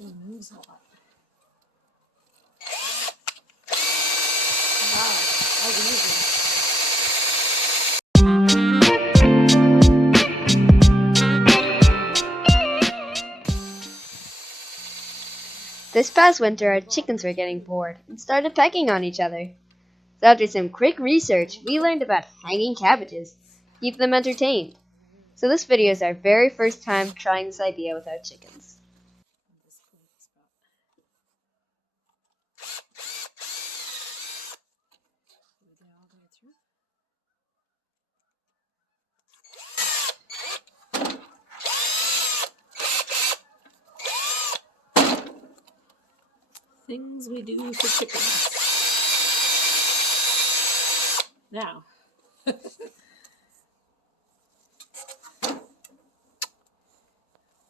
It moves a lot. Wow, that was easy. This past winter, our chickens were getting bored and started pecking on each other. So after some quick research, we learned about hanging cabbages to keep them entertained. So this video is our very first time trying this idea with our chickens. Things we do for chickens. Now.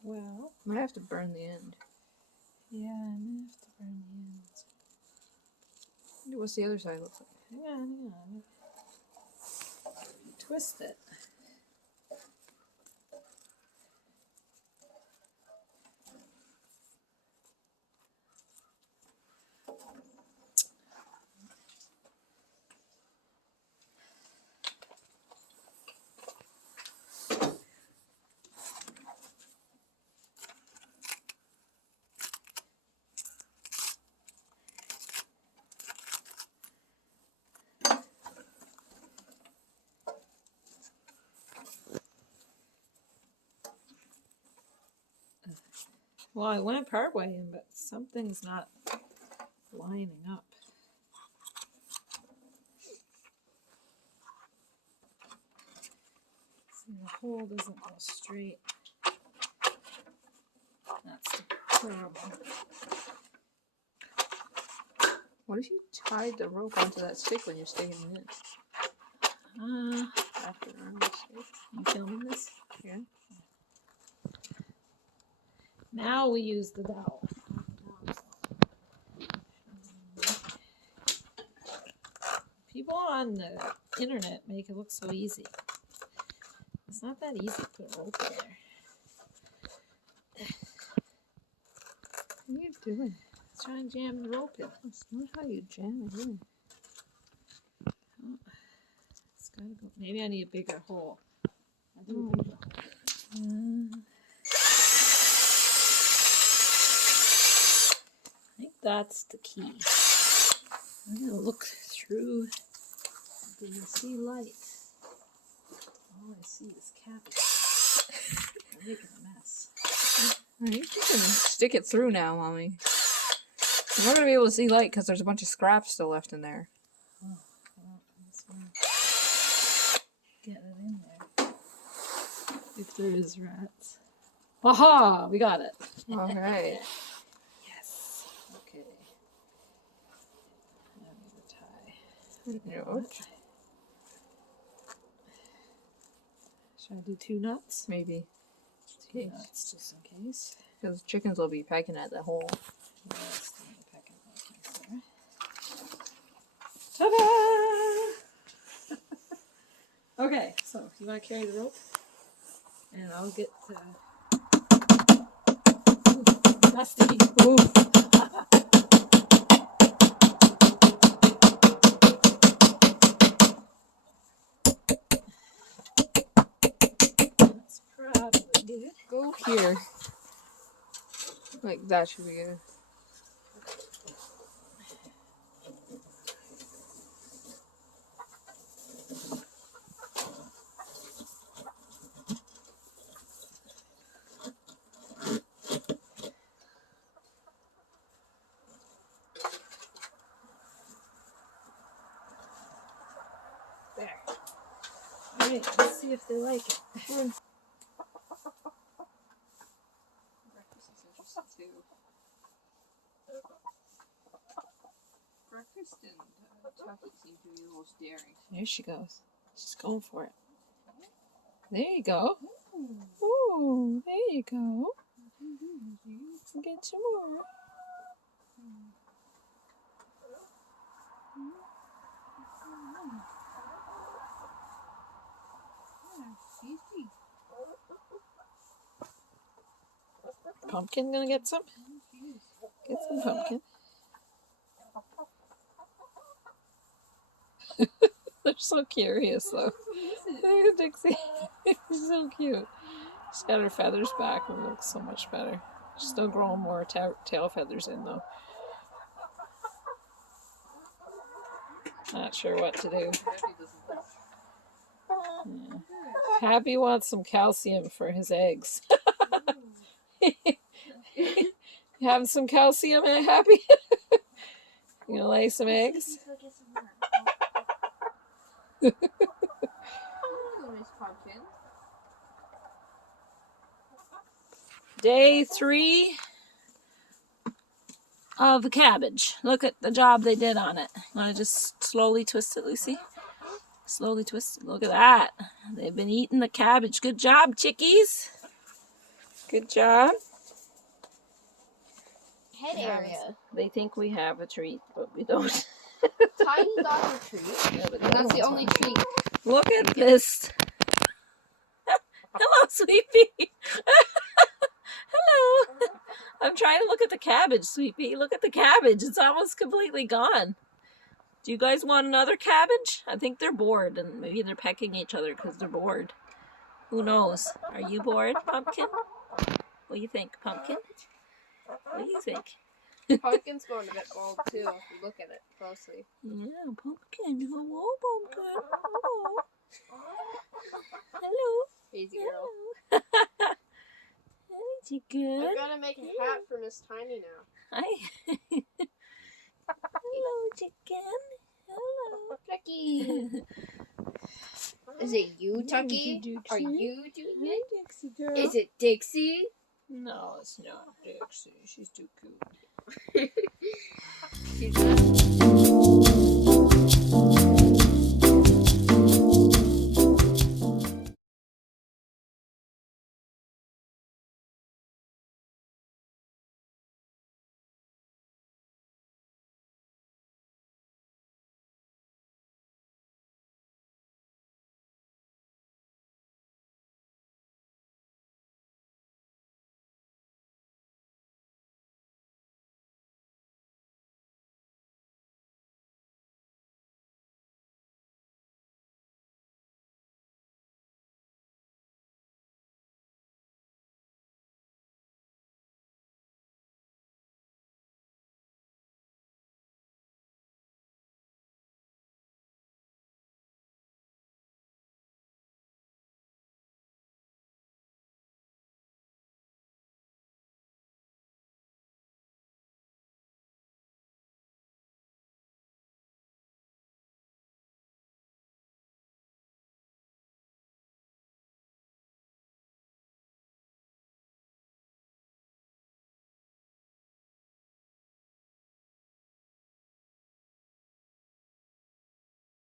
Well, I might have to burn the end. yeah, I'm gonna have to burn the ends. What's the other side look like? Hang on. Twist it. Well, I went part way in, but something's not lining up. See, the hole doesn't go straight. That's the problem. What if you tied the rope onto that stick when you're sticking it in? After the arm stick. You filming this? Yeah. Now we use the dowel. People on the internet make it look so easy. It's not that easy to put a rope in there. What are you doing? Let's try and jam the rope in. That's not how you jam it in. It's gotta go. Maybe I need a bigger hole. I do a bigger hole. I think that's the key. I'm gonna look through. Do you see light? All I see is cabbage. I'm making a mess. I think you can stick it through now, Mommy. We're not going to be able to see light because there's a bunch of scraps still left in there. Oh, well, let's get it in there. If there is rats. Aha! We got it. Alright. Yes. Okay. Now we need to tie. No. Should I do 2 nuts? Maybe. 2 nuts just in case. Because chickens will be pecking at the hole. Yes, the pecking there. Ta-da! Okay, so you want to carry the rope? And I'll get dusty. Ooh. That's probably good. Go here. Like that should be good. There. Alright, let's see if they like it. Breakfast is interesting too. Breakfast and Tucky seem to be the most daring. There she goes. She's going for it. There you go. Ooh, there you go. Get some more. Pumpkin gonna get some? She's Get some pumpkin. They're so curious, though. Look at Dixie. She's so cute. She's got her feathers back and looks so much better. She's still growing more tail feathers in, though. Not sure what to do. Yeah. Happy wants some calcium for his eggs. You having some calcium, Happy? You gonna lay some eggs? Day 3 of the cabbage. Look at the job they did on it. Want to just slowly twist it, Lucy? Slowly twist it. Look at that. They've been eating the cabbage. Good job, chickies. Good job. Head area. They think we have a treat, but we don't. Tiny got a treat. Yeah, but And that's the only treat. Look at this. Hello, Sweetie. Hello. I'm trying to look at the cabbage, Sweetie. Look at the cabbage. It's almost completely gone. Do you guys want another cabbage? I think they're bored, and maybe they're pecking each other because they're bored. Who knows? Are you bored, Pumpkin? What do you think, Pumpkin? What do you think? Pumpkin's going a bit bald too, if you look at it closely. Yeah, Pumpkin. Hello, Pumpkin. Hello. Hello. Crazy girl. Hello. Is he good? I'm gonna make a hat for Miss Tiny now. Hi. Hello, chicken. Hello. Tucky. Is it you, Tucky? Are you doing it? Dixie girl. Is it Dixie? No, it's not Dixie. She's too cute. She's